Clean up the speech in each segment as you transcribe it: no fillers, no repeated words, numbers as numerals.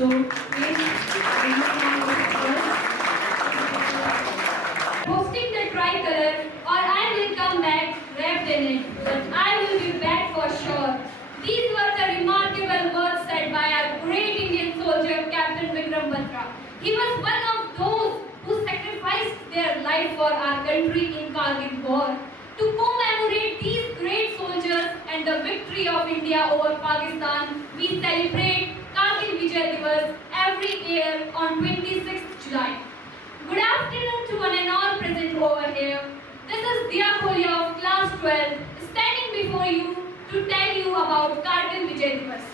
So, please, Hosting the tricolor, or I will come back wrapped in it, but I will be back for sure. These were the remarkable words said by our great Indian soldier, Captain Vikram Batra. He was one of those who sacrificed their life for our country in Kargil War. To commemorate these great soldiers and the victory of India over Pakistan, we celebrate Kargil Diwas every year on 26th July. Good afternoon to one and all present over here. This is Dia Kholia of class 12 standing before you to tell you about Kargil Diwas.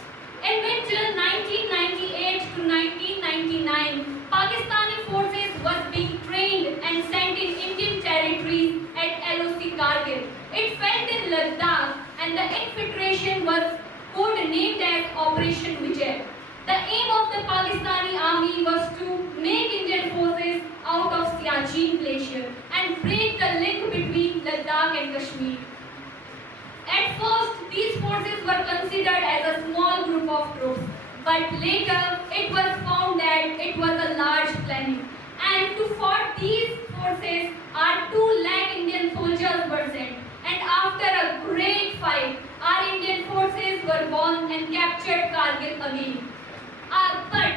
In winter 1998 to 1999, Pakistani forces was being trained and sent in Indian territories at LOC Kargil. It felt in Ladakh and the infiltration was codenamed as Operation Vijay. The aim of the Pakistani army was to make Indian forces out of Siachen Glacier and break the link between Ladakh and Kashmir. At first, these forces were considered as a small group of troops, but later it was found that it was a large planning. And to fight these forces, our 2 lakh Indian soldiers were sent. And after a great fight, our Indian forces were won and captured Kargil again. But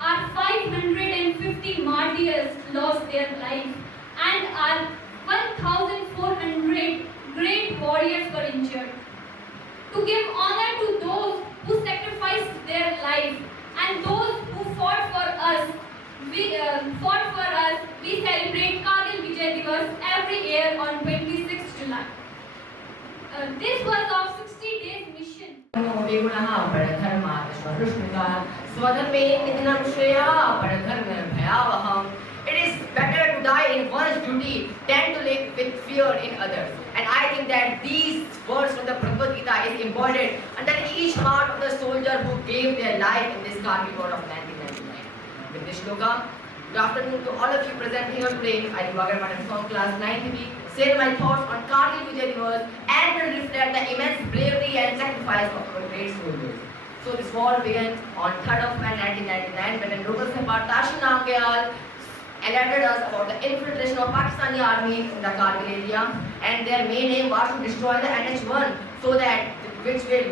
our 550 martyrs lost their life, and our 1,400 great warriors were injured. To give honor to those who sacrificed their life and those who fought for us, we celebrate Kargil Vijay Diwas every year on 26th July. This was of 60 days mission. It is better to die in one's duty than to live with fear in others. And I think that these words from the Bhagavad Gita is embodied under each heart of the soldier who gave their life in this Kargil War of 1999. With this shloka, good afternoon to all of you present here today. I, Diwakar Madam from class 9B, share my thoughts on Kargil Vijay Diwas and will reflect the immense bravery and sacrifice of our great soldiers. So this war began on 3rd of May 1999 when a local Sarpar Tashi Namgyal alerted us about the infiltration of Pakistani army in the Kargil area, and their main aim was to destroy the NH1 so that which will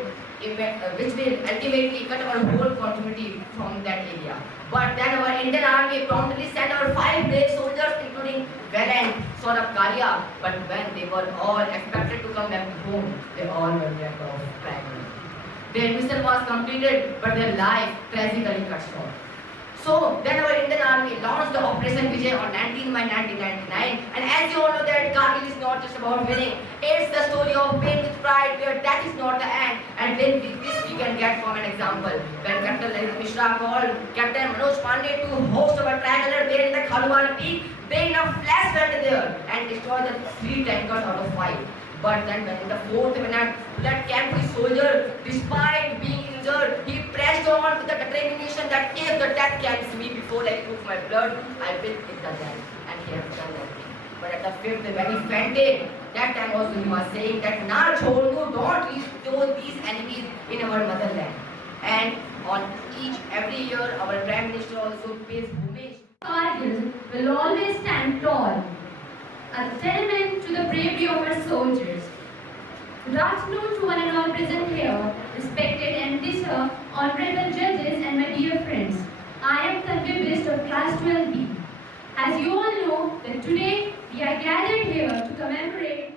ultimately cut our whole continuity from that area. But then our Indian army promptly sent our 5 brave soldiers, including Valiant Saurabh Kalia. But when they were all expected to come back home, they all were left off track. Their mission was completed, but their life tragically cut short. So then our Indian army launched the Operation Vijay on 19 May 1999, and as you all know that Kargil is not just about winning, it's the story of pain with pride where death is not the end. And then with this we can get from an example. When Captain Lalit Mishra called Captain Manoj Pandey to host our tricolor there in the Khatima peak, they in a flash went there and destroyed the 3 tankers out of 5. But then when in the 4th minute, that Campbell soldier, despite being injured, he pressed on with the determination that if the death comes me before I prove my blood, I will take the death. And he has done that thing. But at the 5th, when he fainted, that time also he was saying that, "Na chodu, don't leave these enemies in our motherland." And on every year, our Prime Minister also pays homage. Kargil will always stand tall, a testament to the bravery of our soldiers. Good afternoon to one and all present here, respected and deserved honorable judges and my dear friends. I am Kargil Diwas of class 12B. As you all know that today we are gathered here to commemorate.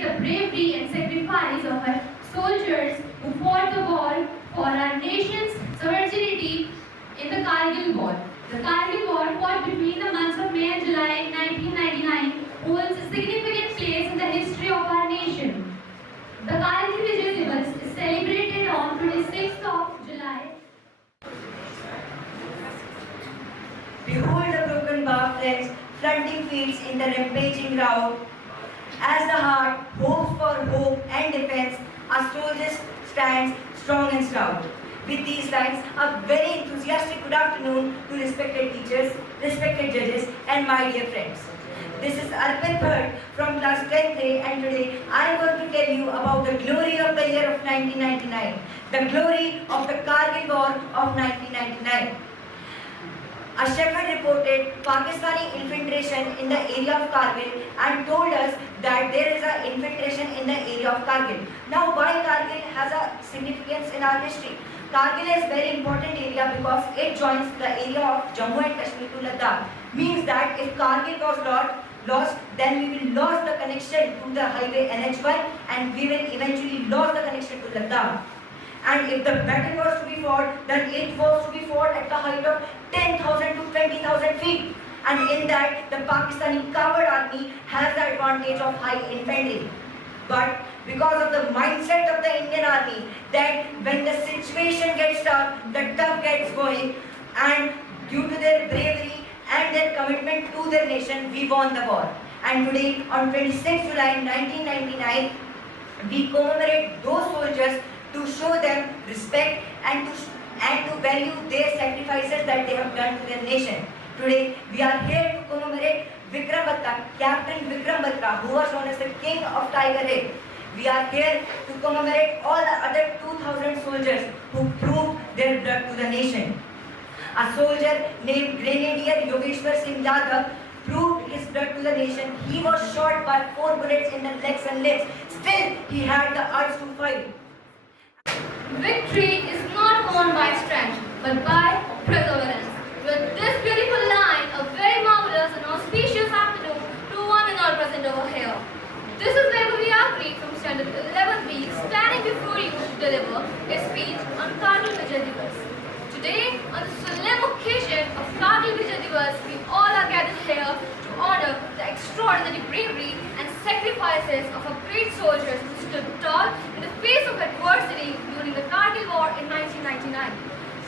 The bravery and sacrifice of our soldiers who fought the war for our nation's sovereignty in the Kargil War. The Kargil War fought between the months of May and July 1999 holds a significant place in the history of our nation. The Kargil Vijay Diwas is celebrated on 26th of July. Behold the broken bar flags fronting fields in the rampaging crowd. As the heart hopes for hope and defense, our soldiers stand strong and stout. with these lines a very enthusiastic good afternoon to respected teachers, respected judges, and my dear friends. This is Arpit Bhatt from class 10th A, and today I am going to tell you about the glory of the year of 1999, the glory of the Kargil War of 1999. A shepherd reported Pakistani infiltration in the area of Kargil and told us that there is an infiltration in the area of Kargil. Now, why Kargil has a significance in our history? Kargil is a very important area because it joins the area of Jammu and Kashmir to Ladakh. Means that if Kargil was lost, then we will lose the connection to the highway NH1 and we will eventually lose the connection to Ladakh. And if the battle was to be fought, then it was to be fought at the height of 10,000 to 20,000 feet. And in that, the Pakistani covered army has the advantage of high infantry. But because of the mindset of the Indian army, that when the situation gets tough, the tough gets going, and due to their bravery and their commitment to their nation, we won the war. And today, on 26 July 1999, we commemorate those soldiers to show them respect and to value their sacrifices that they have done to their nation. Today, we are here to commemorate Vikram Batra, Captain Vikram Batra, who was known as the King of Tiger Hill. We are here to commemorate all the other 2,000 soldiers who proved their blood to the nation. A soldier named Grenadier Yogeshwar Singh Yadav proved his blood to the nation. He was shot by 4 bullets in the legs and limbs. Still, he had the urge to fight. Victory is not won by strength, but by perseverance. With this beautiful line, a very marvelous and auspicious afternoon to one and all present over here. This is Vaibhavi Agri from Standard 11B, standing before you to deliver a speech on Kargil Diwas. Today, on the solemn occasion of Kargil Diwas, we all are gathered here to honor the extraordinary bravery and sacrifices of our great soldiers who stood tall in the face of adversity during the Kargil War in 1999.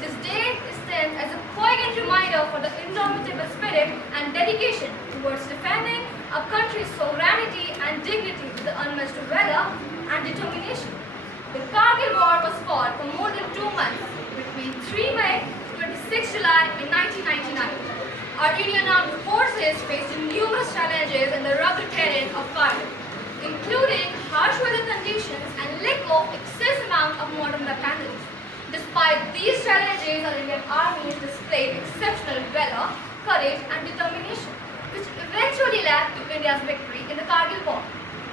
This day stands as a poignant reminder for the indomitable spirit and dedication towards defending our country's sovereignty and dignity with the unmatched valor and determination. The Kargil War was fought for more than 2 months between 3 May to 26 July in 1999. Our Indian Armed Forces faced numerous challenges in the rugged terrain of Kargil, including harsh weather conditions and lack of excess amount of modern weaponry. Despite these challenges, our Indian army displayed exceptional valor, courage and determination, which eventually led to India's victory in the Kargil War.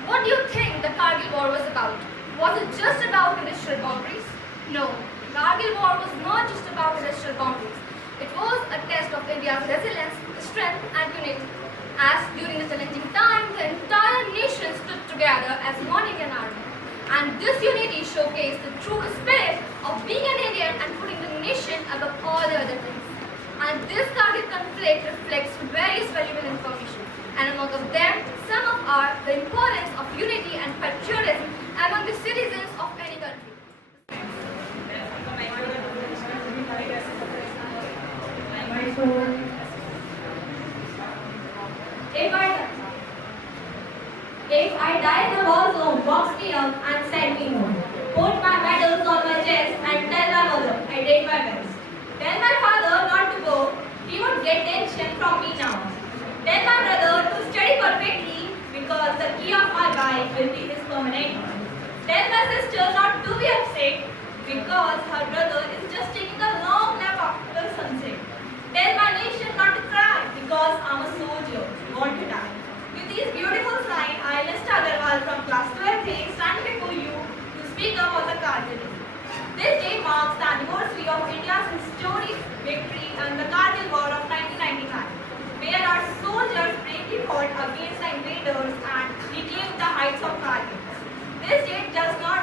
What do you think the Kargil War was about? Was it just about industrial boundaries? No, the Kargil War was not just about industrial boundaries. It was a test of India's resilience, strength and unity. As during the challenging time, the entire nation stood together as one Indian army. And this unity showcased the true spirit of being an Indian and putting the nation above all the other things. And this Kargil conflict reflects various valuable information. And among of them, some of are the importance of unity and patriotism among the citizens of any country. If I die in the war zone, box me up and send me home. Put my medals on my chest and tell my mother I did my best. Tell my father not to go, he would get tension from me now. Tell my brother to study perfectly because the key of my life will be his permanent. Tell my sister not to be upset because her brother is just taking a long nap after sunset. Tell my nation not to cry because I'm a soldier, born to die. With these beautiful lines, I, Lista Agarwal from class 12A, stand before you to speak up on the Kargil. This day marks the anniversary of India's historic victory in the Kargil War of 1999, where our soldiers bravely fought against the invaders and reclaimed the heights of Kargil. This date does not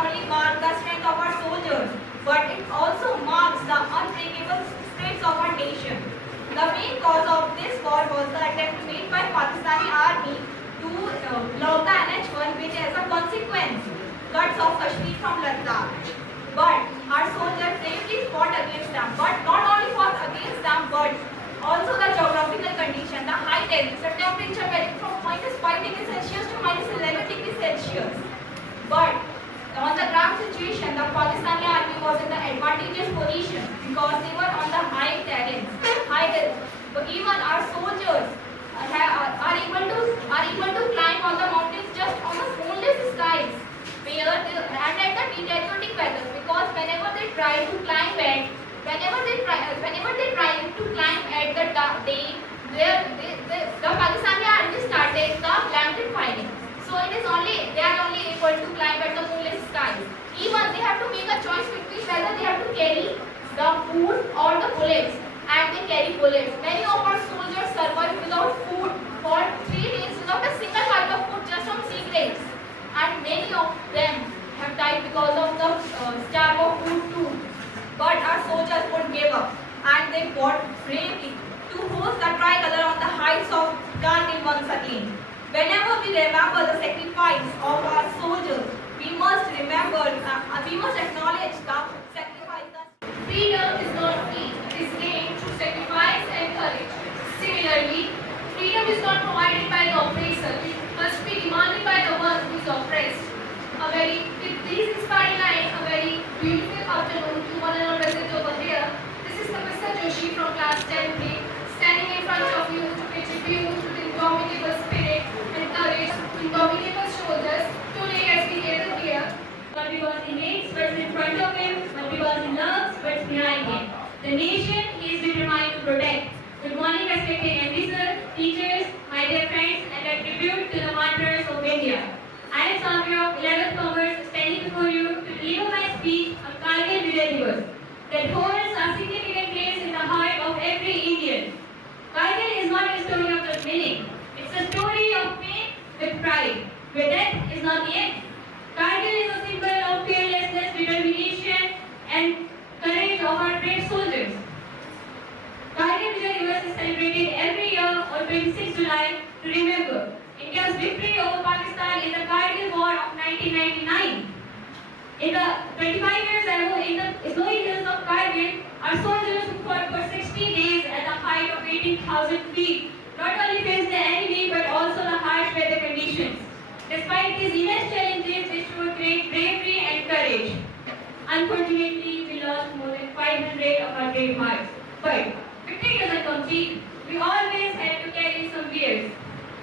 only mark the strength of our soldiers, but it also marks the unbreakable spirits of our nation. The main cause of this war was the attempt made by Pakistani army to block the NH1, which as a consequence cuts off Kashmir from Ladakh. But our soldiers bravely fought against them. But not only fought against them, but also the geographical condition, the high terrain, the temperature varying from -5 degrees Celsius to -11 degrees Celsius. But on the ground situation, the Pakistani army medals. But even our soldiers are able to climb on the mountains just on the moonless skies. And at the patriotic battles, because whenever they try to climb at the day, the Pakistani army started the blanket fighting. So they are only able to climb at the moonless skies. Even they have to make a choice between whether they have to carry the food or the bullets, and they carry bullets. Many of our soldiers survive without food for 3 days without a single bite of food, just on sea grains. And many of them have died because of the starve of food too. But our soldiers won't give up, and they fought bravely to host the tricolor on the heights of Kargil once again. Whenever we remember the sacrifice of our soldiers, we must acknowledge the sacrifice. Freedom is not free; it is gained through sacrifice and courage. Similarly, freedom is not provided by the oppressor; it must be demanded by the one who is oppressed. With these inspiring lines, a very beautiful afternoon to one and all present over here. This is Mr. Joshi from class 10B, standing in front of you to pay tribute to the indomitable spirit and courage, indomitable shoulders. Today, as we gather here, not because he hates what's in front of him, but because he loves what's behind him. The nation he is determined to protect. Good morning, respected MD sir, teachers, my dear friends, and a tribute to the martyrs of India. I am Samya of 11th Commerce, standing before you to deliver my speech on Kargil Diwas that holds a significant place in the heart of every Indian. Kargil is not a story of just winning. It's a story of pain with pride, where death is not the end. Kargil is a symbol of fearlessness, determination, and courage of our brave soldiers. Kargil Diwas is celebrated every year on 26 July to remember India's victory over Pakistan in the Kargil War of 1999. In the 25 years ago, in the snowy hills of Kargil, our soldiers who fought for 60 days at a height of 18,000 feet not only faced the enemy but also the harsh weather conditions. Despite these immense challenges, they showed great bravery and courage. Unfortunately, we lost more than 500 of our brave hearts. But victory doesn't come cheap. We always had to carry some fears.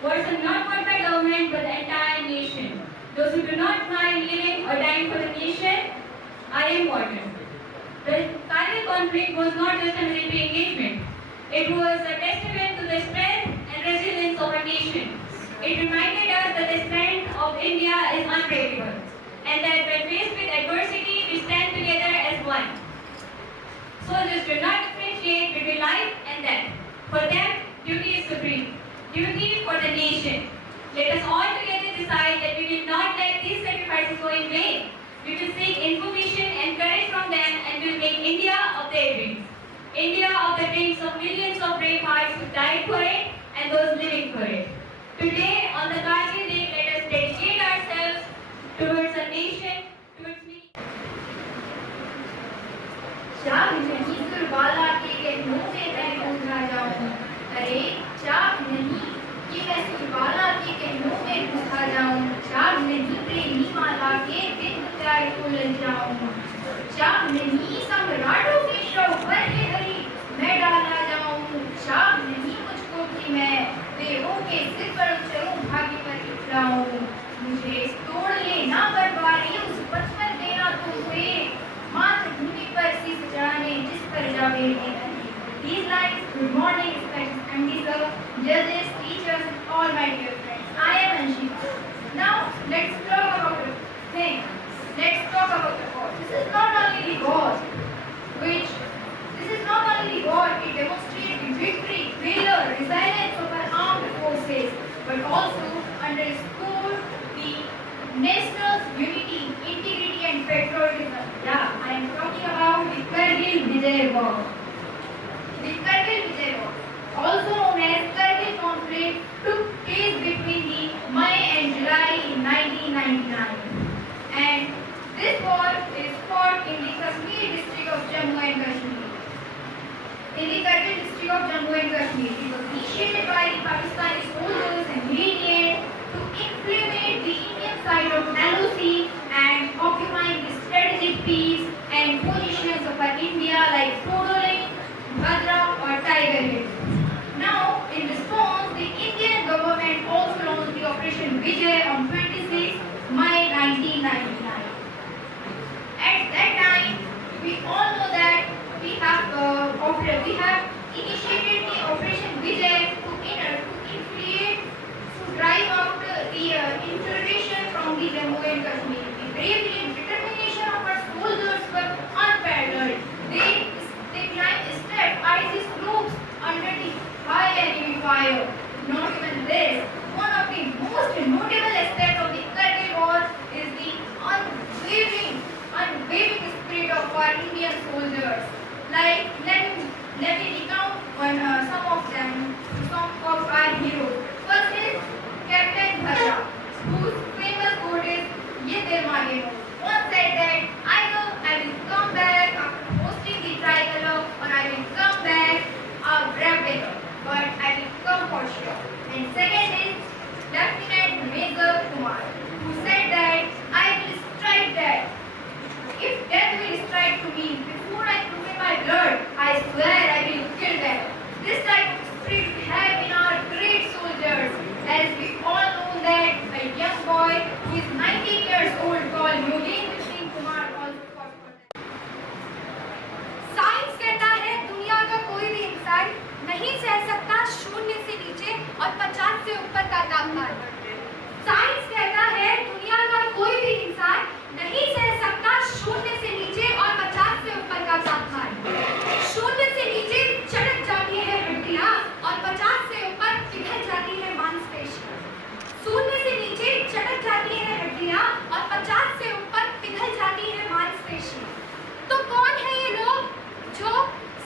Wars are not fought by government but the entire nation. Those who do not mind living or dying for the nation are important. The Kargil conflict was not just a military engagement. It was a testament to the strength and resilience of our nation. It reminded us that the strength of India is unbreakable, and that when faced with adversity, we stand together as one. Soldiers do not differentiate between life and death. For them, duty is supreme. Duty for the nation. Let us all together decide that we will not let these sacrifices go in vain. We will seek information and courage from them, and will make India of their dreams. India of the dreams of millions of brave hearts who died for it and those living for it. Today, on the Kargil Day, let us dedicate ourselves towards a nation, towards me. चाह नहीं सुरवाला के कहनों में मैं घुसा जाऊं, अरे चाह नहीं कि मैं सुरवाला के कहनों में घुसा जाऊं, चाह नहीं प्रेमी माला के बिंद प्यार को लग जाऊं, चाह नहीं सम्राटों के शव पर है हरी मैं डाला जाऊं, चाह नहीं मुझको कि मैं देवों के सिर पर चलूं भाग्य पर इतराऊं, मुझे तोड़ लेना बर्बारी उस पथ पर देना तुम हुए मातृभूमि पर शीश चढ़ाने जिस पर जावे These lines, good morning, respected MD sir, judges, teachers, all my dear friends. I am Anshika. Now, let's talk about the thing. Let's talk about the God. This is not only the God, it demonstrates the victory, valor, resilience of our armed forces, but also underscore the nation's unity, integrity and patriotism. Yeah, I am talking about the Kargil War. The Kargil War, also known as Kargil conflict, took place between the May and July in 1999. And this war is fought in the Kashmir district of Jammu and Kashmir. In the Kargil district of Jammu and Kashmir, it was initiated by the Pakistani soldiers and military to infiltrate the Indian side of LOC and occupying the strategic peace and positions of India like Podolin, Bhadra or Tiger Hill. fire. Not even this, one of the most notable aspects of the Kargil War is the unwavering spirit of our Indian soldiers. Like, let me recount some of them, some of our heroes. First is Captain Bhadra, whose famous quote is, "Ye Dil Mage Mo." Once said that either I will come back after hosting the tricolor or I will come back a brave winner, but I will come for sure. And second is Lieutenant Major Kumar, who said that I will strike death. If death will strike to me before I prove my blood, I swear I will kill them. This type of spirit we have in our great soldiers, as we all know that a young boy who is 19 years old called Yogendra Singh Kumar also fought for them. Science कहता है दुनिया का कोई भी इंसान नहीं सह सकता शून्य से नीचे और 50 से ऊपर का तापमान। साइंस कहता है दुनिया का कोई भी इंसान नहीं सह सकता शून्य से नीचे और 50 से ऊपर का तापमान। शून्य से नीचे चढ़क जाती है हड्डियां और 50 से ऊपर पिघल जाती है मांसपेशियां। शून्य से नीचे चढ़क जाती है हड्डियां और 50 से ऊपर पिघल जाती है मांसपेशियां। तो कौन है ये लोग जो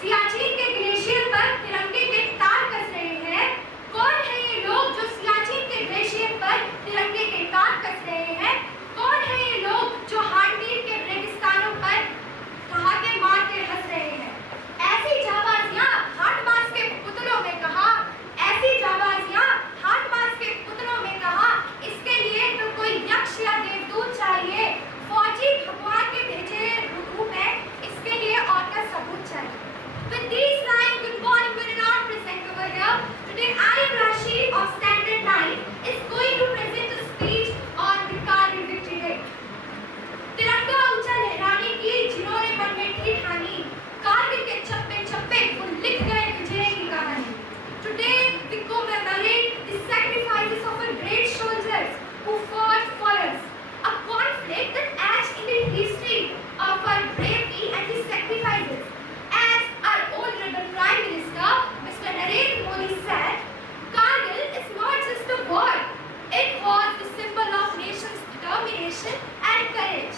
सियाचिन के ग्लेशियर पर तिरंगे के तार कस रहे हैं? कौन है ये लोग जो सियाचिन के ग्लेशियर पर तिरंगे के तार कस रहे हैं? कौन है ये लोग जो हार्टबीट के रेगिस्तानों पर ठहाके मार के हंस रहे हैं? ऐसी जाबाजियां हाथ मास के पुतलों में कहा, ऐसी जाबाजियां हाथ मास के पुतलों में कहा, इसके लिए तो कोई यक्ष या देवदूत चाहिए, फौजी भगवान के भेजे रूप है, इसके लिए और का सबूत चाहिए। With these lines, good morning, we are now present over here. Today, I am Rashi of Standard 9 is going to present a speech on the Kargil Victory Day. तिरंगा ऊंचा लहराने की जिन्होंने मन में थी ठानी, कारगिल के चप्पे चप्पे वो लिख गए विजय की कहानी। Today, we commemorate the sacrifices of our great soldiers who fought for us. A conflict that adds in the history of our bravery and the sacrifices. As our honorable Prime Minister, Mr. Narendra Modi said, Kargil is not just a war. It was the symbol of nation's determination and courage.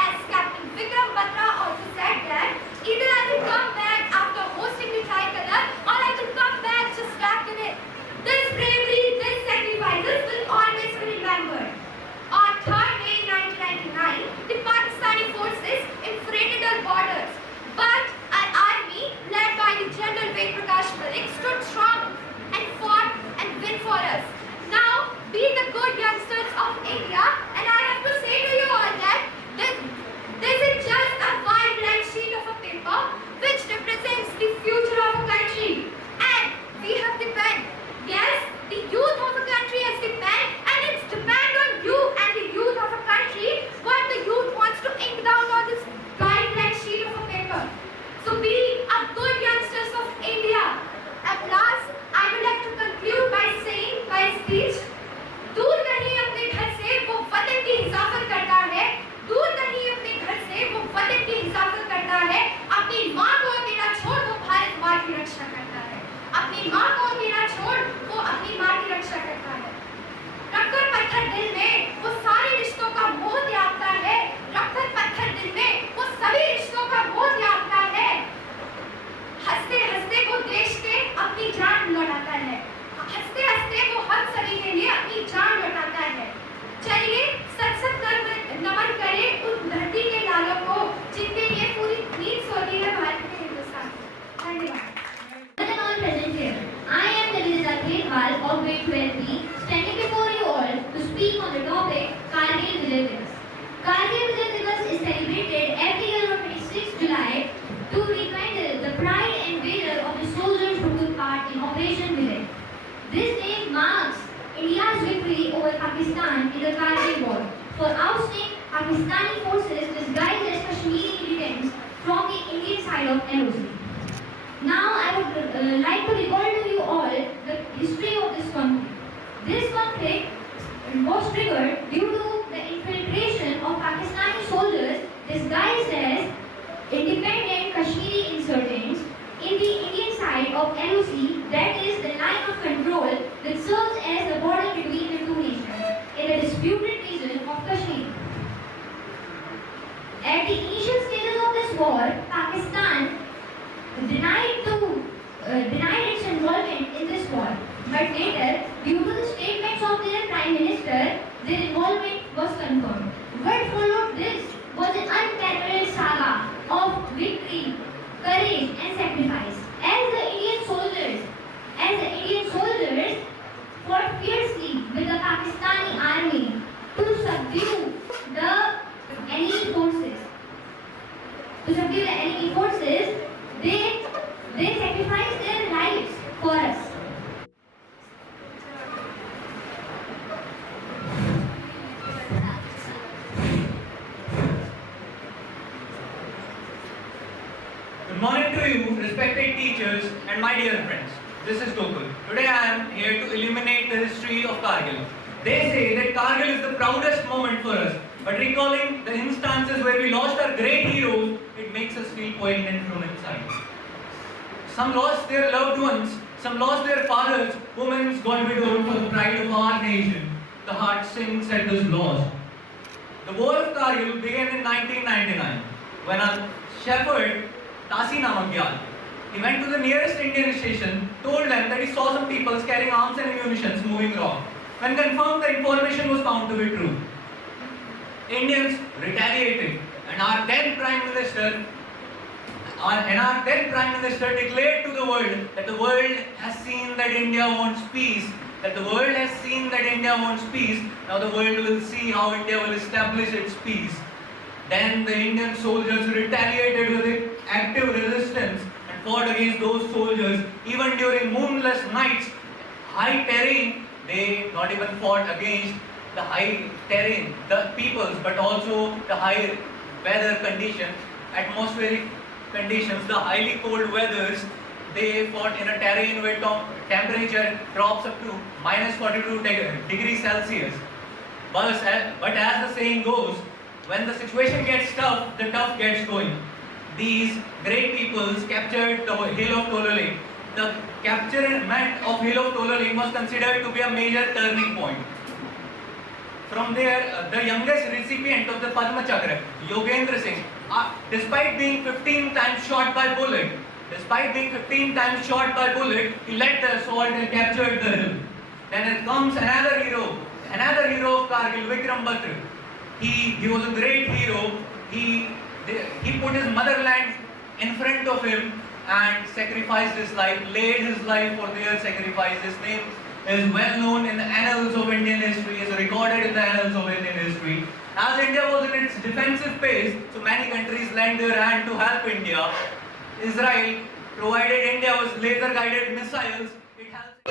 As Captain Vikram Batra also said that, either I will come back after hosting the tricolor or I will come back just after it. This bravery, this sacrifices will always be remembered. On 3rd May 1999, the Pakistani forces infiltrated our borders, but our army, led by the General Ved Prakash Parekh, stood strong and fought and win for us. Now, be the good youngsters of India, and I have to say to you all that this is just a white blank sheet of a paper which represents the future of a country, and we have the pen. Yes, the youth of a country has the pen, and it's depend on you and the youth of a country what the youth wants to ink down on this white blank sheet of a paper. So be a good youngsters of India. At last, I would like to conclude by saying my speech, दूर कहीं अपने घर से वो वतन की हिफाजत करता है, दूर कहीं अपने घर से वो वतन की हिफाजत करता है, अपनी माँ को अकेला छोड़ वो भारत माँ की रक्षा करता है, अपनी माँ को अकेला छोड़ वो अपनी माँ की रक्षा करता है। रखकर पत्थर दिल में वो सारे रिश्तों का मोह त्यागता है, रखकर पत्थर दिल में वो सभी रिश्तों का मोह त्यागता है, हंसते हंसते वो देश के अपनी जान लौटाता है, हंसते हंसते वो हम सभी के लिए अपनी जान लौटाता है। चलिए सत कर नमन करें उस धरती के लालों को जिनके लिए पूरी नींद सोती है भारत के हिंदुस्तान। धन्यवाद। I am Kargil Diwas of grade 12B, standing before you all to speak on the topic Kargil Diwas. Kargil Diwas is celebrated every year on 26 July to rekindle the pride and valor of the soldiers who took part in Operation Village. This day marks India's victory over Pakistan in the Kargil War for ousting Pakistani forces disguised as Kashmiri militants from the Indian side of LOC. Now I would like to recall to you all the history of this conflict. This conflict was triggered due to the infiltration of Pakistani soldiers disguised as independent Kashmiri insurgents in the Indian side of LOC, that is the line of control that serves as the border between the two nations in the disputed region of Kashmir. At the initial stages of this war, Pakistan denied its involvement in this war, but later, due to the statements of their Prime Minister, their involvement was confirmed. What followed this was an unparalleled saga of victory, courage, and sacrifice. As the Indian soldiers fought fiercely with the Pakistani army to subdue the enemy forces. They sacrificed their lives for us. Good morning to you, respected teachers and my dear friends. This is Gokul. Today I am here to illuminate the history of Kargil. They say that Kargil is the proudest moment for us, but recalling the instances where we lost our great heroes, it makes us feel poignant from inside. Some lost their loved ones, some lost their fathers, women got widowed for the pride of our nation. The heart sinks at this loss. The War of Kargil began in 1999 when a shepherd, Tasi namak gyal, he went to the nearest Indian station, told them that he saw some people carrying arms and ammunition moving wrong. When confirmed, the information was found to be true. Indians retaliated, and our then Prime Minister declared to the world that the world has seen that India wants peace. That the world has seen that India wants peace. Now the world will see how India will establish its peace. Then the Indian soldiers retaliated with active resistance and fought against those soldiers. Even during moonless nights, high terrain, they not even fought against the high terrain, the peoples, but also the high weather conditions, atmospheric conditions, the highly cold weathers. They fought in a terrain where temperature drops up to minus 42 degrees Celsius. But as the saying goes, when the situation gets tough, the tough gets going. These great peoples captured the hill of Tololing. The capturement of hill of Tololing was considered to be a major turning point. From there, the youngest recipient of the Padma Chakra, Yogendra Singh, despite being 15 times shot by bullet, he led the assault and captured the hill. Then comes another hero of Kargil, Vikram Batra. He was a great hero. He put his motherland in front of him and sacrificed his life, laid his life for their sacrifice. His name is well known in the annals of Indian history, is recorded in the annals of Indian history. As India was in its defensive phase, so many countries lent their hand to help India. Israel provided India with laser-guided missiles. It helped.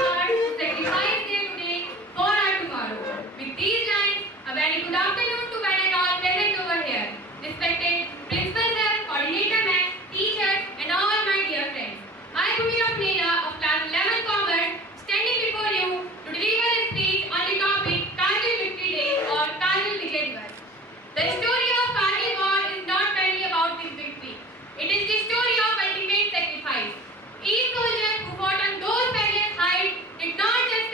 Sacrifice day today for our tomorrow. With these lines, a very good afternoon to one and all present over here. Respected Principal Sir, Coordinator Ma'am, teachers, and all my dear friends. I, Bhumika Punera of Class 11 Commerce, standing before you to deliver a speech on the topic Kargil Victory Day or Kargil Diwas. The story of Kargil War is not merely about this victory. It is the story of ultimate sacrifice. Each soldier who fought on those perilous heights did not just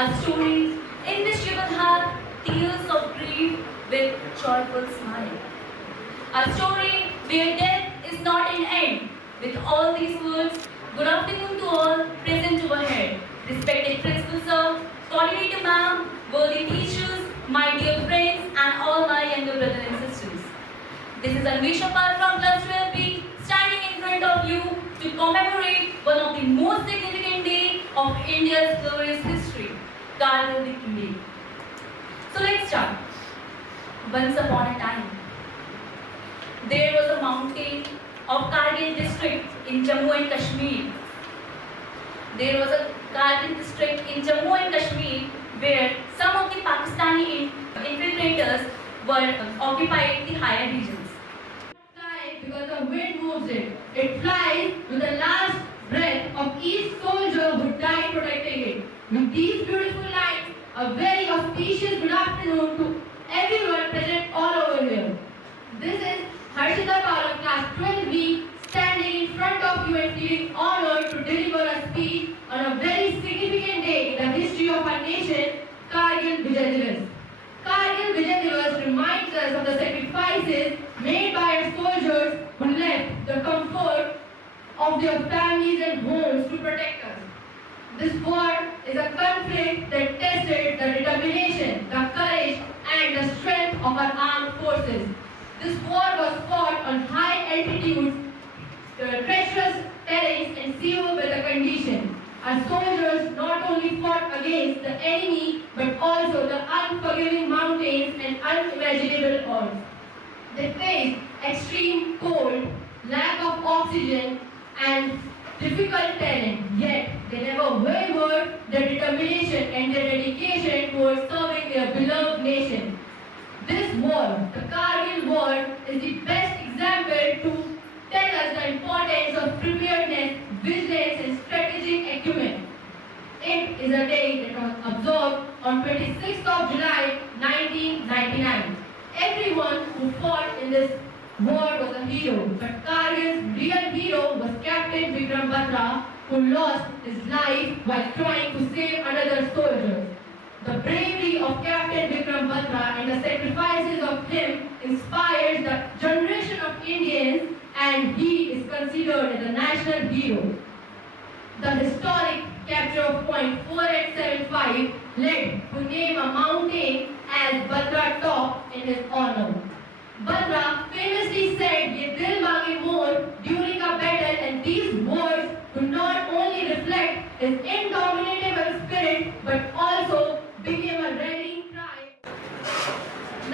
Our story in which you will have tears of grief with joyful smile. Our story where death is not an end. With all these words, good afternoon to all present overhead. Respected principal sir, coordinator ma'am, worthy teachers, my dear friends and all my younger brothers and sisters. This is Anvisha Pal from class 12B standing in front of you to commemorate one of the most significant days of India's glorious history, Kargil Day. So let's start. Once upon a time, there was a mountain of Kargil district in Jammu and Kashmir. There was a Kargil district in Jammu and Kashmir where some of the Pakistani infiltrators were occupied the higher regions. Because the wind moves it. It flies with the last breath of each soldier who died protecting it. With these beautiful lines, a very auspicious good afternoon to everyone present all over here. This is Harshita Paul of class 12B standing in front of you and feeling honored to deliver a speech on a very significant day in the history of our nation, Kargil Diwas. Kargil Diwas reminds us of the sacrifices made by our soldiers who left the comfort of their families and homes to protect us. This war is a conflict that tested the determination, the courage and the strength of our armed forces. This war was fought on high altitudes, treacherous terrains and severe weather conditions. Our soldiers not only fought against the enemy but also the unforgiving mountains and unimaginable odds. They faced extreme cold, lack of oxygen and difficult terrain, yet they never wavered their determination and their dedication towards serving their beloved nation. This war, the Kargil War, is the best example to tell us the importance of preparedness, vigilance and strategic acumen. It is a day that was observed on 26th of July 1999. Everyone who fought in this war was a hero, but Kargil's real hero was Captain Vikram Batra, who lost his life while trying to save another soldier. The bravery of Captain Vikram Batra and the sacrifices of him inspires the generation of Indians and he is considered as a national hero. The historic capture of point 4875 led to name a mountain as Batra Top in his honor. Batra famously said, "Ye dil maange more" during a battle, and these words do not only reflect his indomitable spirit but also became a rallying cry.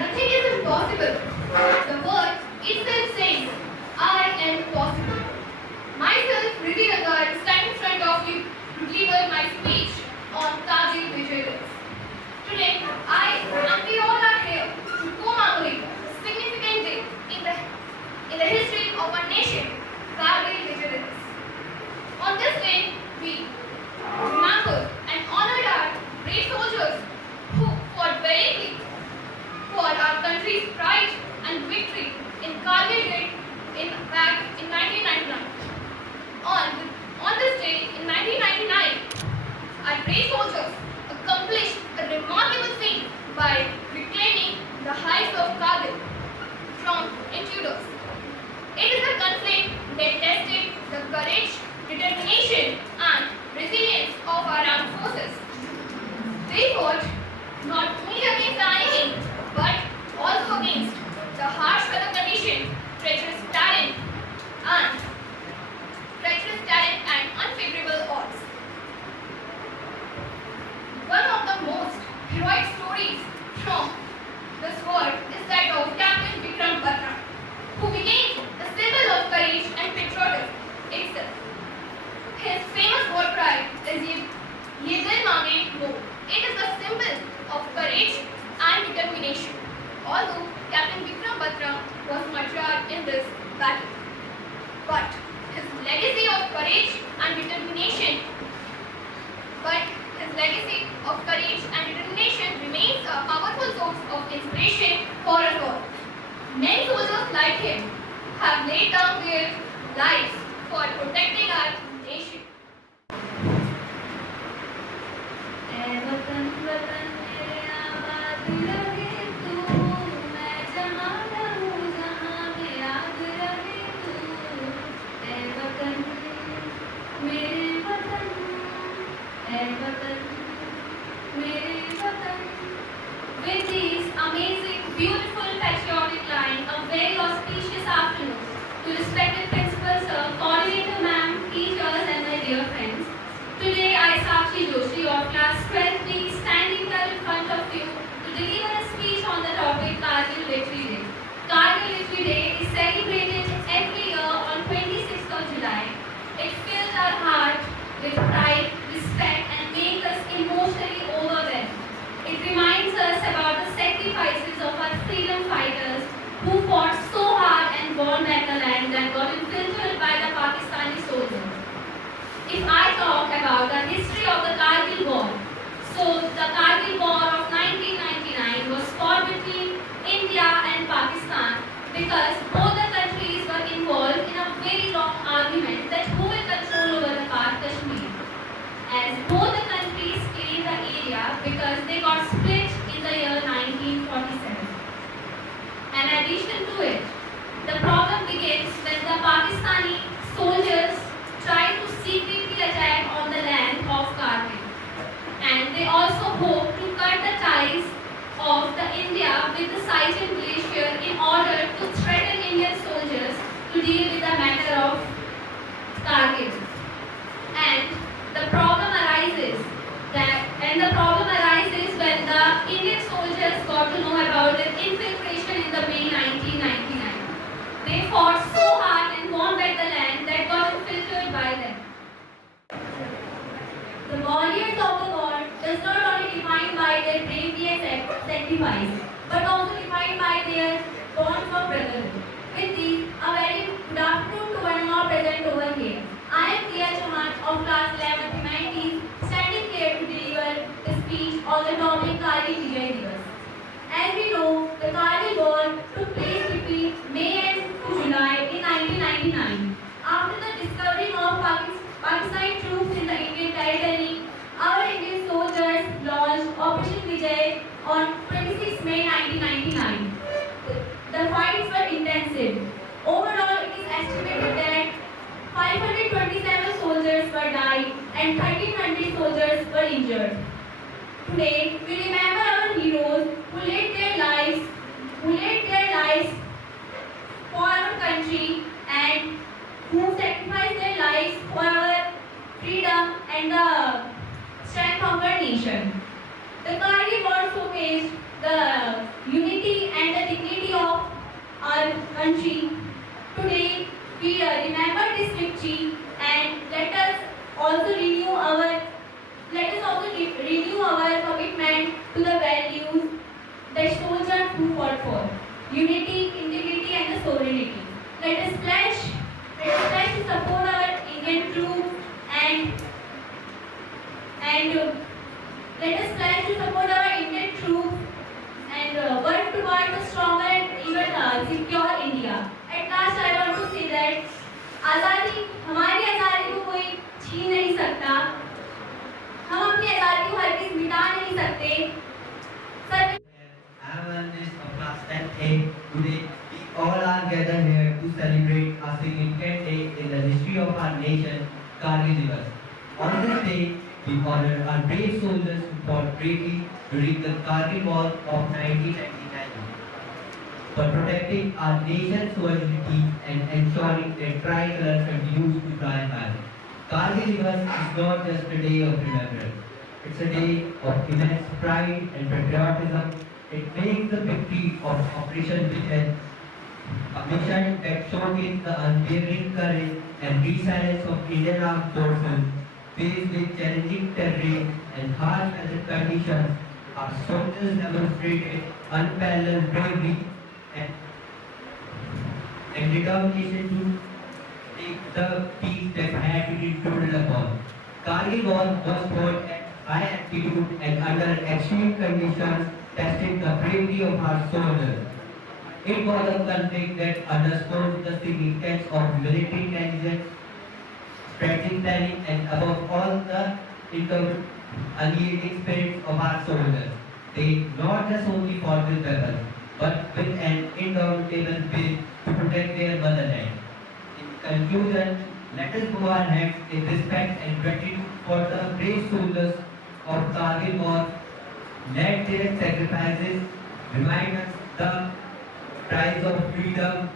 Nothing is impossible. The word itself says, "I am possible." Myself, Riddhi Nagar, stand in front of you to deliver my speech on Kargil Diwas. Today, I and we all are here to commemorate a significant day in the history of our nation, Kargil Diwas. On this day, we remember and honor our brave soldiers who fought valiantly for our country's pride and victory in Kargil Day back in 1999. On this day in 1999, our brave soldiers accomplished a remarkable feat by reclaiming the heights of Kargil from intruders. It is a conflict that tested the courage, determination and resilience of our armed forces. They fought not only against the enemy but also against the harsh weather conditions, treacherous terrain and unfavorable odds. One of the most heroic stories from this war is that of Captain Vikram Batra, who became the symbol of courage and patriotism itself. His famous war cry is "Ye dil maange more." It is a symbol of courage and determination. Although Captain Vikram Batra was martyred in this battle, but his legacy of courage and determination remains a powerful source of inspiration for us all. Many soldiers like him have laid down their lives for protecting our nation. वतन रहे तू, मैं जहाँ रहूँ जहाँ में याद रहे तू, ऐ वतन मेरे वतन, ऐ वतन मेरे वतन. With these amazing, beautiful patriotic lines, a very auspicious afternoon to respected principal sir, coordinator ma'am, teachers and my dear friends. Today I, Sakshi Joshi of class 12B, standing here in front of you to deliver a speech on the topic Kargil Victory Day. Kargil Victory Day is celebrated every year on 26th of July. It fills our heart with pride, respect and makes us emotionally overwhelmed. It reminds us about the sacrifices of our freedom fighters who fought so hard and won back the land that got infiltrated by the Pakistani soldiers. If I talk about the history of the Kargil War, so the Kargil War of 1999 was fought between India and Pakistan because both the countries were involved in a very long argument that who will control over the part Kashmir. As both the countries claimed the area because they got split in the year 1947. In addition to it, the problem begins when the Pakistani soldiers tried to secretly attack on the land of Kargil. And they also hope to cut the ties of the India with the Siachen Glacier in order to threaten Indian soldiers to deal with the matter of Kargil. And the problem arises when the Indian soldiers got to know about their infiltration in the May 1999. They fought so hard and won back the land that got infiltrated by them. The warriors of the war does not only defined by their bravery and sacrifice, but also defined by their bonds of brotherhood. With this, a very good afternoon to one and all present over here. I am Priya Chauhan of class 11 Humanities, standing here to deliver the speech on the topic Kargil Diwas. As we know, the Kargil War took place between May and July in 1999. After the discovery of Pakistani troops in the Indian territory, our Indian soldiers launched Operation Vijay on 26 May 1999. The fights were intensive. Overall, it is estimated that 527 soldiers were died and 1,300 soldiers were injured. Today, we remember our heroes who laid their lives for our country and who sacrificed their lives for our freedom and the strength of our nation. The Kargil War showcased the unity and the dignity of our country. Today, we remember this victory and let us also renew our commitment to the values that soldiers who fought for: unity, integrity, and the sovereignty. Let us pledge to support our Indian troops and let us pledge to support our Indian troops and work towards a stronger and even secure India. At last, I want to say that हमारी आज़ादी को कोई छीन नहीं सकता. हम अपनी आज़ादी को हरगिज़ मिटा नहीं सकते. Awareness of class 10A. Today, we all are gathered here to celebrate a significant day in the history of our nation, Kargil Diwas. On this day, we honor our brave soldiers who fought bravely during the Kargil War of 1999 for protecting our nation's sovereignty and ensuring that tricolor continues to fly high. Kargil Diwas is not just a day of remembrance. It's a day of immense pride and patriotism. It makes the victory of Operation Vijay a mission that showcases the unwavering courage and resilience of Indian armed forces faced with challenging terrain and harsh weather conditions. Our soldiers demonstrated unparalleled bravery and determination to take the peace that had to be intruded upon. Kargil War was fought at high altitude and under extreme conditions, testing the bravery of our soldiers. It was a conflict that underscores the significance of military intelligence, strategic planning, and above all the unyielding spirit of our soldiers. they not just only fought with weapons, but with an indomitable will to protect their motherland. In conclusion, let us bow our heads in respect and gratitude for the brave soldiers of Kargil War. Let their sacrifices remind us the price of freedom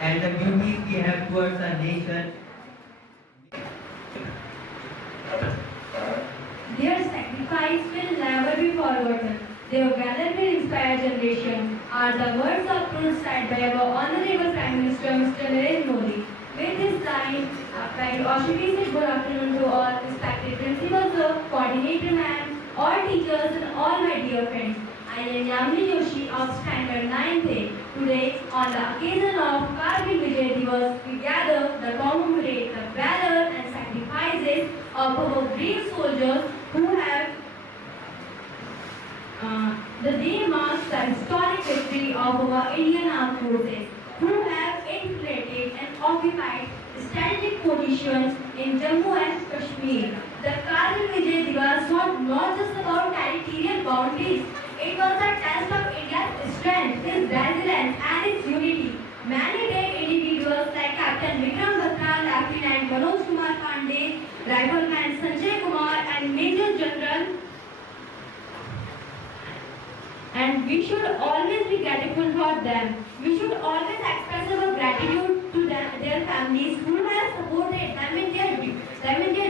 and the duties we have towards our nation. Their sacrifice will never be forgotten. Their valor will inspire generation are the words of truth said by our Honorable Prime Minister Mr. Narendra Modi. With this line, Oshiki said good afternoon to all respected principals, coordinator ma'am, all teachers and all my dear friends. I am Yamini Joshi of Standard 9th. Today, on the occasion of Kargil Diwas, we gather to commemorate the valor and sacrifices of our brave soldiers who have the day marks the historic victory of our Indian Armed Forces, who have infiltrated and occupied strategic positions in Jammu and Kashmir. The Kargil Diwas was not just about territorial boundaries. It was a test of India's strength, its resilience, and its unity. Many brave individuals like Captain Vikram Batra, Lieutenant Manoj Kumar Pandey, Rifleman Sanjay Kumar, and Major General. And we should always be grateful for them. We should always express our gratitude to them, their families who have supported them in their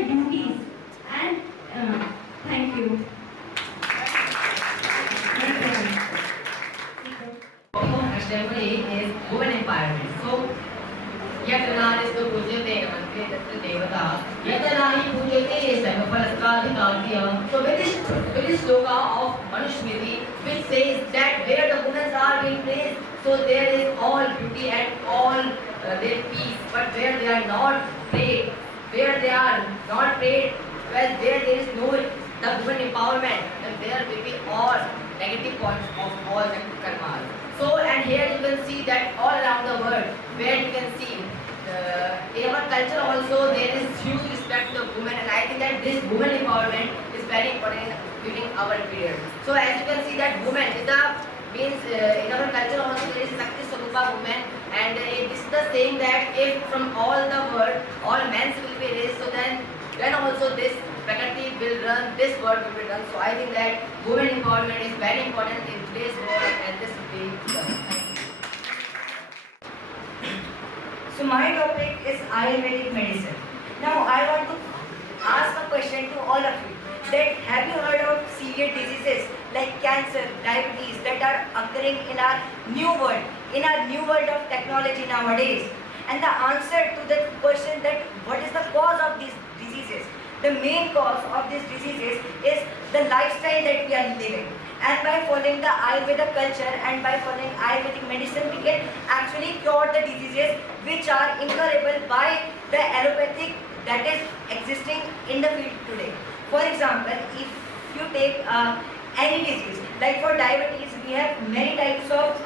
duties. And thank you. Assembly is women empowerment. So, Yatanari Pujate, Devata, Yatanahi Pujate, Samapalaskal. So, with this sloka of Manusmriti, which says that where the women are being placed, so there is all beauty and all their peace. But where they are not prayed, where they are not prayed, well, there is no the women empowerment, then there will be all negative points of all the karmas. So, and here you can see that all around the world, where you can see in our culture also there is huge respect to women, and I think that this women empowerment is very important during our period. So, as you can see that women is the means in our culture also there is Shakti Swarupa woman, and this is the saying that if from all the world all men will be raised, so then also this faculty will run, this world will be done. So I think that women empowerment is very important in today's world, and this will be done. So my topic is Ayurvedic medicine. Now I want to ask a question to all of you. That have you heard of serious diseases like cancer, diabetes that are occurring in our new world of technology nowadays? And the answer to the question that what is the cause of these diseases? The main cause of these diseases is the lifestyle that we are living. And by following the Ayurveda culture and by following Ayurvedic medicine, we can actually cure the diseases which are incurable by the allopathic that is existing in the field today. For example, if you take any disease, like for diabetes, we have many types of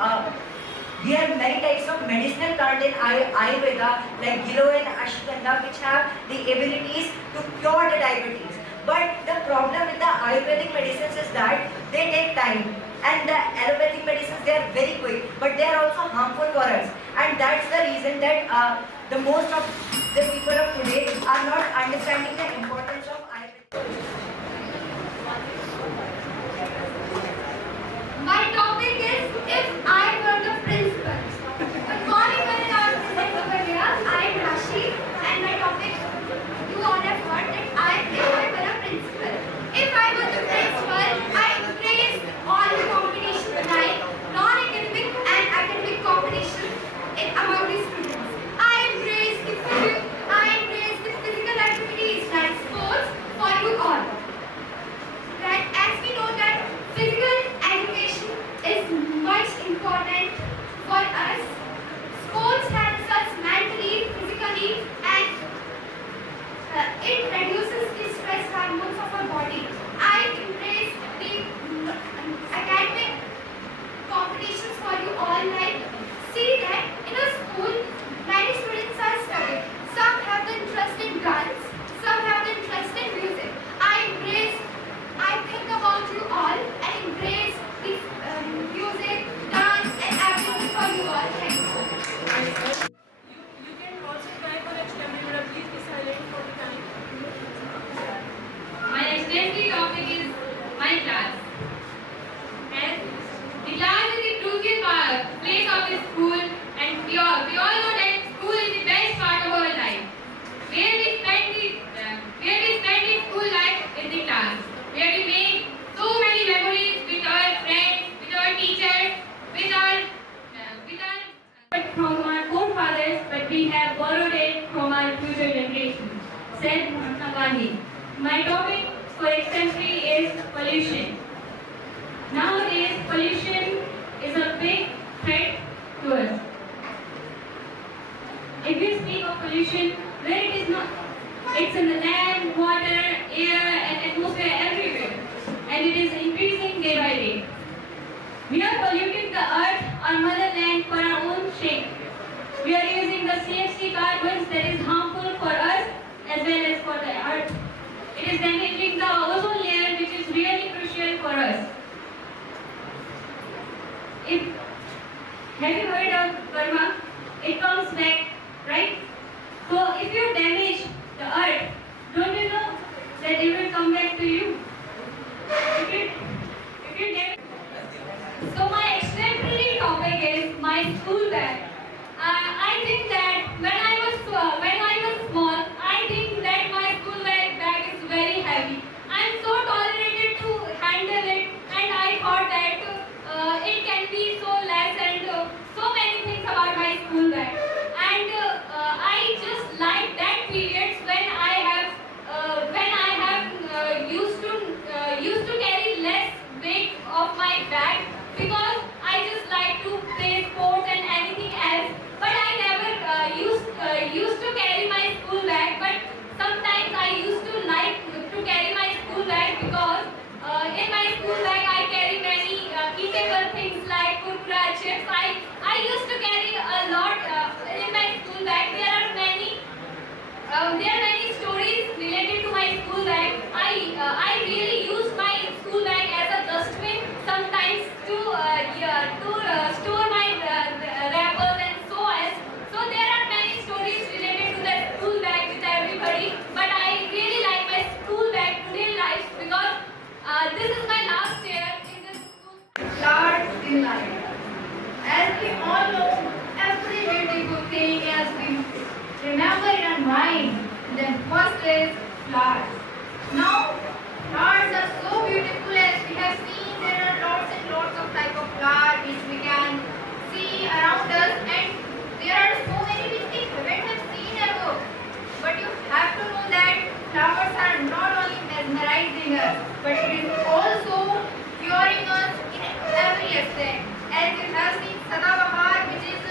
medicinal plants in Ayurveda like Gilo and Ashwagandha, which have the abilities to cure the diabetes. But the problem with the Ayurvedic medicines is that they take time, and the allopathic medicines, they are very quick, but they are also harmful for us. And that's the reason that the most of the people of today are not understanding the importance of Ayurveda. My topic is if I were the principal. Good morning, I am Rashi, and my topic you all have heard that if I were a principal. If I were the principal, I embrace all the competitions like non-academic and academic competition among the students. I embrace the physical activities like legendary topic is my class. And the class is the crucial place of the school, and we all know that school is the best part of our life. Where we spend the school life is the class, where we make so many memories with our friends, with our teachers, with our from our forefathers, but we have borrowed it from our future generations, said Mahatma Gandhi. My topic for extempore is pollution. Nowadays, pollution is a big threat to us. If we speak of pollution, where it is not, it's in the land, water, air, and atmosphere everywhere, and it is increasing day by day. We are polluting the earth, our motherland, for our own sake. We are using the CFC carbons that is harmful for us as well as for the earth. It is damaging the ozone layer, which is really crucial for us. Have you heard of karma? It comes back, right? So if you damage the earth, don't you know that it will come back to you? If you damage. So my extemporary topic is my school bag. I think that when I was small, I think that my school bag is very heavy. I'm so tolerated to handle it, and I thought that it can be so less and so many things about my school bag. And I just like that periods when I have used to carry less weight of my bag, because I just like to play sports and anything else. But I never used to carry my school bag. But sometimes I used to like to carry my school bag, because in my school bag I carry many eatable things like kurkura, chips. I used to carry a lot in my school bag. There are many stories related to my school bag. I really use my school bag as a dustbin sometimes to store my wrappers and so on. So there are many stories related to the school bag with everybody. But I really like my school bag today life, because this is my last year in this school. Flowers in life. As we all know, every beautiful thing as we remember in our mind, then first is flowers. Now, flowers are so beautiful, as we have seen. There are lots and lots of type of flowers which we can see around us, and there are so many which we haven't have seen ever. But you have to know that flowers are not only mesmerizing us, but it is also curing us in every aspect. As you have seen Sadabahar, which is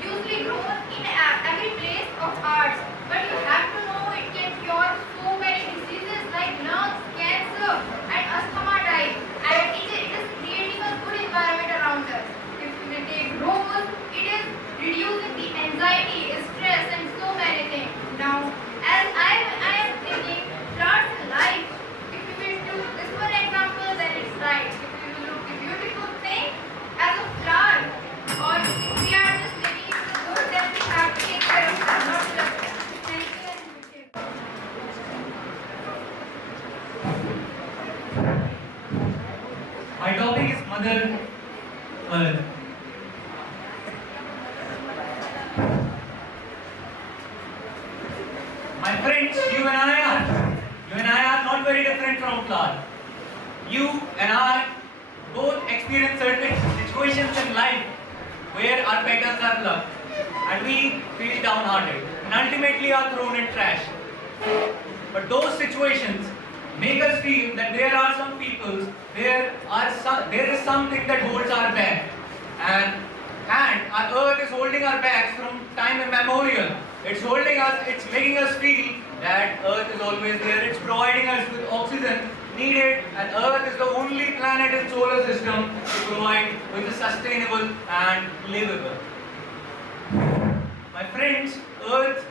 usually grown in every place of arts. But you have to know it can cure so many diseases like lungs, cancer, and asthma type. And it is creating a good environment around us. If we take rose, it is reducing the anxiety, stress, and so many things. Now, as I am thinking, flowers in life. If you will do this one example, then it's right. If you will look the beautiful thing as a flower, or if we are just living in the good, then we have to take care of that, not just that. Thank you and appreciate it. My topic is Mother Earth. My friends, you and I are not very different from flower. You and I both experience certain situations in life where our petals are plucked and we feel downhearted and ultimately are thrown in trash. But those situations make us feel that there are some people, there is something that holds our back, and our earth is holding our backs from time immemorial. It's holding us, it's making us feel that earth is always there. It's providing us with oxygen needed, and earth is the only planet in solar system to provide with a sustainable and livable. My friends, earth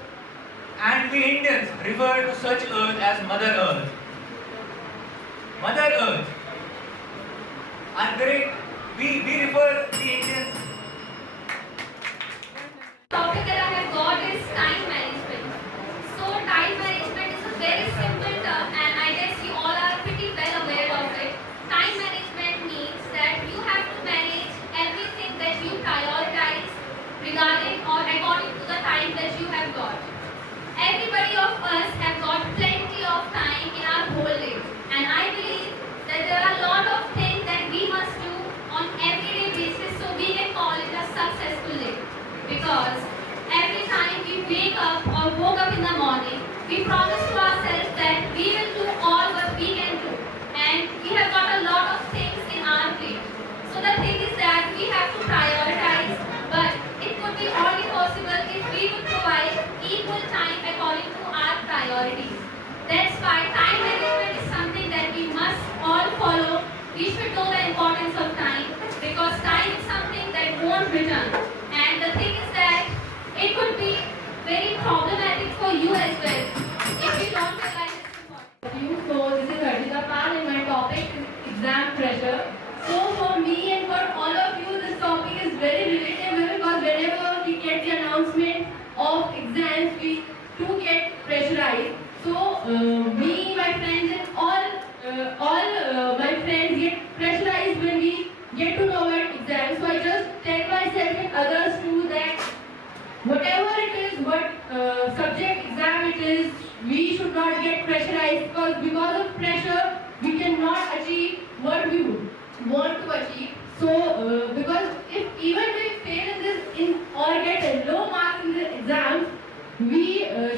and we Indians refer to such earth as Mother Earth. Mother Earth. And we refer the Indians. Topic that I have got is time management. So time management is a very simple term, and I guess you all are pretty follow, we should know the importance of time, because time is something that won't return. And the thing is that it could be very problematic for you as well if you don't realize its importance. So this is Khatima and my topic is exam pressure. So for me and for all of you, this topic is very relatable because whenever we get the announcement of exams, we do get pressurized. So me, my friends, and all my friends get pressurized when we get to know about exams. So I just tell myself and others too that whatever it is, what subject exam it is, we should not get pressurized because of pressure we cannot achieve what we want to achieve. So because if even we fail in this or get low marks in the exams, we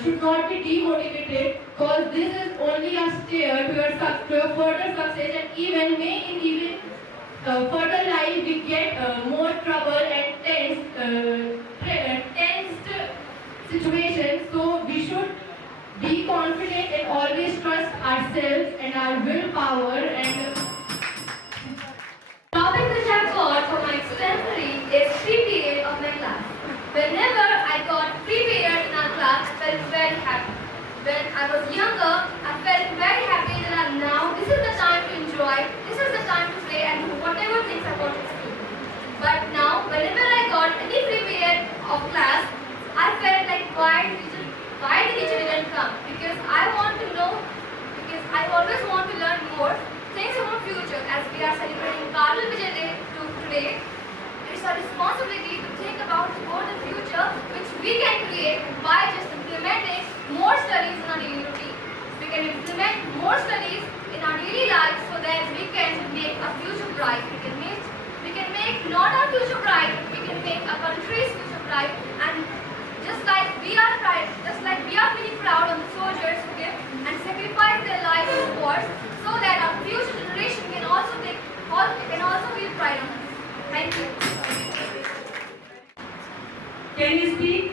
should not be demotivated because this is only a stair to your further success, and even further life we get more trouble and tensed situations. So we should be confident and always trust ourselves and our willpower. And topic which I got for my extempore is free period of my class. Whenever I got free period in our class, I felt very happy. When I was younger, I felt very happy that now this is the time to enjoy, this is the time to play and do whatever things I want to do. But now, whenever I got any free period of class, I felt like why the teacher didn't come? Because I want to know, because I always want to learn more things about future. As we are celebrating Kargil War Day today, it's our responsibility to think about the future which we can create by just implementing more studies in our daily routine. We can implement more studies in our daily lives so that we can make a future bright. We can make not our future bright, we can make our country's future bright. And just like we are feeling proud of the soldiers who give and sacrifice their lives in wars, so that our future generation can also feel pride on us. Thank you. Can you speak?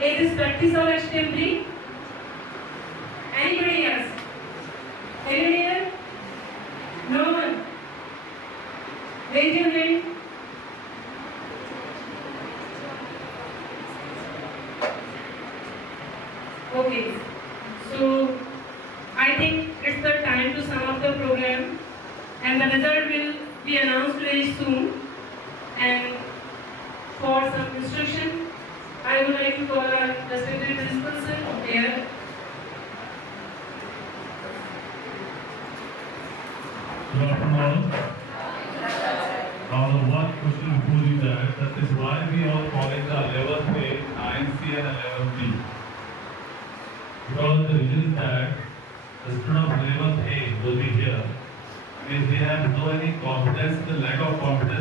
Is this practice or extempore? Anybody else? Anybody else? No one. Raise your hand. Okay. So I think it's the time to sum up the program, and the result will be announced very soon. And for some instruction, I would like to call our respected principal sir here. Good afternoon. Now the one question before you that is why we all call it the 11th A, 9C and 11B. Because the reason is that the student of 11th A will be here. Means they have no any confidence, the lack of confidence.